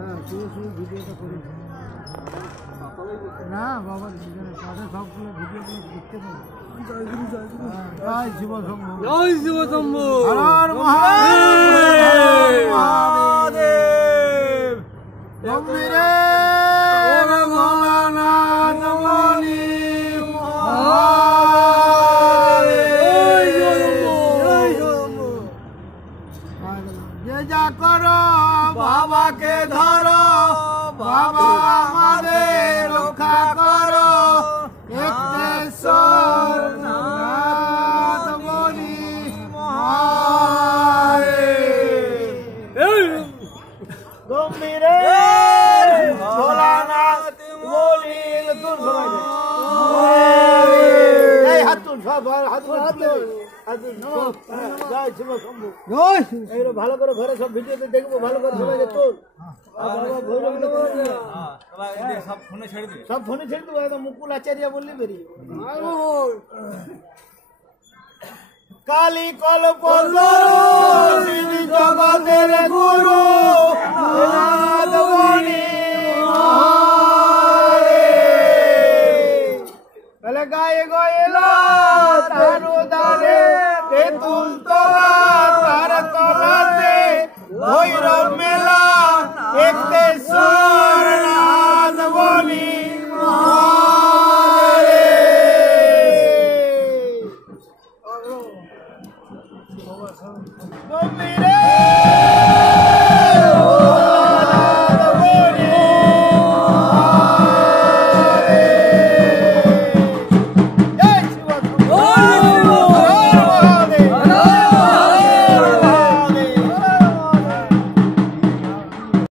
ভিডিওটা করি না বাবা তাদের সবগুলো ভিডিওগুলো দেখতে পাবো। জয় গুরু জয় গুরু জয় শিব শম্ভু জয় শিব শম্ভু হর মহাদেব গম্ভীরে ভোলানাথ মনি যে যা করো বাবাকে ধরো বাবা আমাদের রক্ষা করো একটেশ্বর নাথ মনি গম্ভীরে ভোলানাথ মনি হাত তুল সব হাত ভালো করে ঘরে সব ভিডিওতে দেখবো ভালো করে সবাই তোর সব ফোনে ছেড়ে দেবো একদম মুকুল আচার্য বললি বেরিয়ে কালী কল্প জগতের গুরু